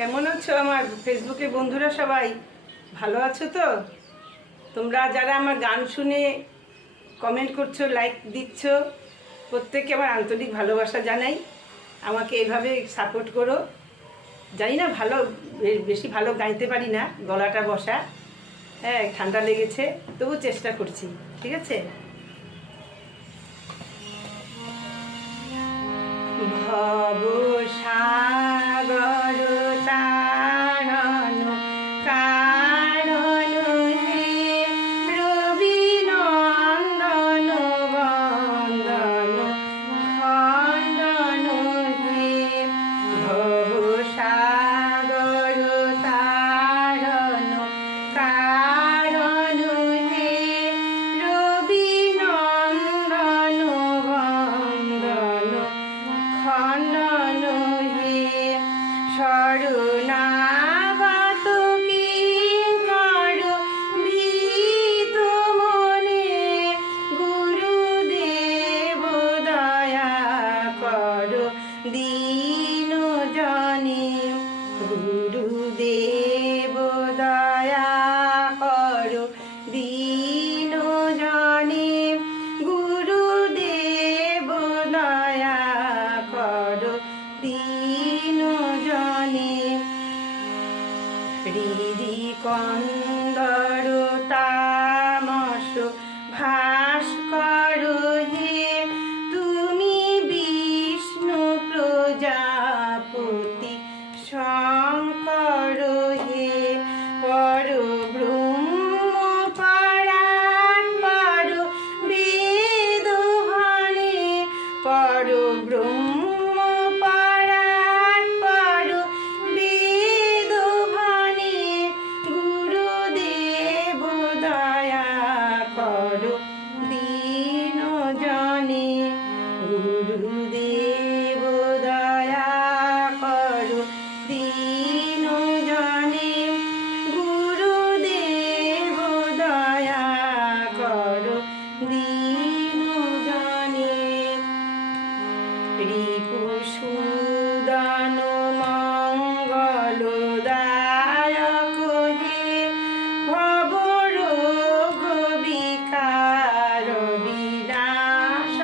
কেমন আছো আমার ফেসবুকে বন্ধুরা? সবাই ভালো আছো তো? তোমরা যারা আমার গান শুনে কমেন্ট করছো, লাইক দিচ্ছ, প্রত্যেককে আমার আন্তরিক ভালোবাসা জানাই। আমাকে এভাবে সাপোর্ট করো। জানি না বেশি ভালো গাইতে পারি না, গলাটা বসা, হ্যাঁ ঠান্ডা লেগেছে, তবু চেষ্টা করছি, ঠিক আছে? ভব সাগর তারণ কারণ হে রবি নন্দন বন্দন খণ্ডন হে ভব সাগর তারণ কারণ হে রবি নন্দন বন্দন খণ্ডন হে শরণাগত কিঙ্কর ভীত মনে গুরুদেব দয়া কর দীন জনে গুরুদেব দয়া কর দীন জনে গুরুদেব দয়া কর দীন জনে হৃদি কন্দর